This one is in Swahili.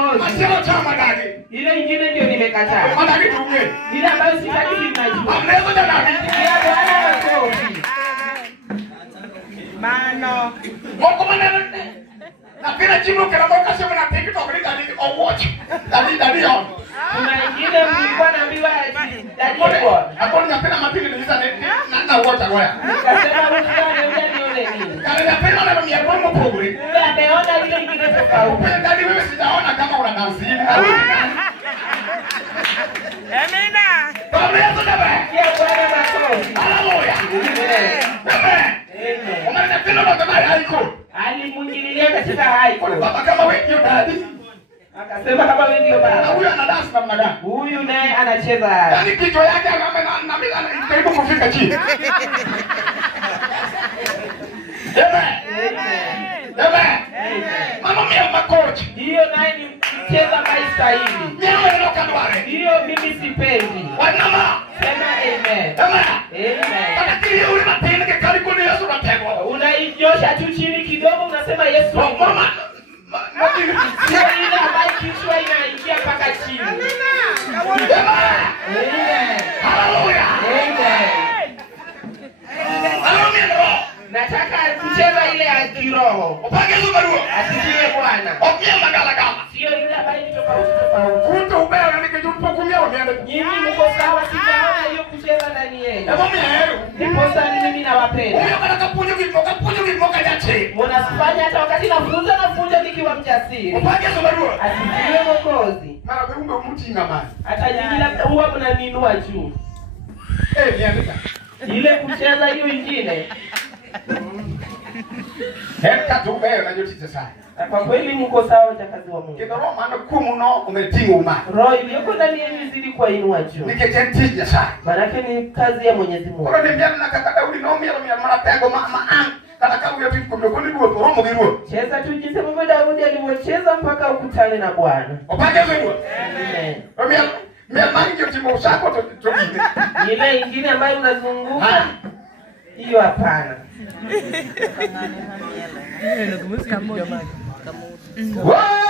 Mwokozi. Masema chama gani? Ile nyingine ndio nimekataa. Maana kitu gani? Ile ambayo sitaki ninajua. Ameweza nani? Ya Bwana makofi. Mano. Moko maneno. Na pia jibu kila mmoja sema na TikTok ni dadi au watch. Dadi on. Kuna nyingine mlikuwa naambiwa dadi kwa. Hapo ninapenda mapili ni na watch ngoja. Nikasema unataka nione nini? Kale napenda na mimi hapo mpo bure. Ameona ile nyingine tofauti. Dadi wewe sijaona kama una dansi. Amina. Ameweza nani? Ya Bwana makofi. Haleluya. Amen. Unaona tena na kama haiko. Alimwingililia katika haiko. Baba kama wewe ndio dadi. Akasema kama wewe ndio Na baba. huyu ana dance namna gani? Huyu naye anacheza. Yaani kichwa yake na mimi karibu kufika chini. Amen. Mama mia makochi. Hiyo naye ni mcheza maisha hivi. Nyewe ndio kanware. Hiyo mimi sipendi. Wanama. Sema amen. Amen. Amen. Lakini yule matendo ke karibu ni Yesu nategwa. Unaijosha tu chini kidogo unasema Yesu. Mama. Sio ile ambayo kichwa inaingia mpaka chini. Amen. Amen. Hallelujah. Amen. Hallelujah. Nataka kucheza ile ya kiroho. Upage hizo barua. Asifiwe Bwana. Opia magala kama. Sio ile ambayo ni tofauti. Kuto ubaya na nikijupo kumia wameenda. Nyinyi mko sawa, sijaona hiyo kucheza ndani yenu. Hebu mimi Ndipo sasa mimi nawapenda. huyo kana kapunyo kimoka jache. Mnasifanya hata wakati nafunza nikiwa mjasiri. Upage hizo barua. Asifiwe Mwokozi. Mara wewe mti ngamani. Hata nyinyi labda huwa mnaninua juu. Niandika. Ile kucheza hiyo nyingine. Heka tu wewe unajua sana. Na kwa kweli mko sawa kazi wa Mungu. Kile roho maana kumuno umetinga umani. Roho iliyoko ndani yenu izidi kuinua juu. Niketentija sana. Maana ni kazi ya Mwenyezi Mungu. Kwa nini na kaka Daudi no mia mara pego an kata kama huyo vipi kumbe kuni duo roho mgiruo. Cheza tu jinsi ambavyo Daudi alivyocheza mpaka ukutane na Bwana. Upage wewe. Amen. Mia mangi utimo usako to Ile nyingine ambayo unazunguka. Hiyo hapana. Ndio música muito. Wow!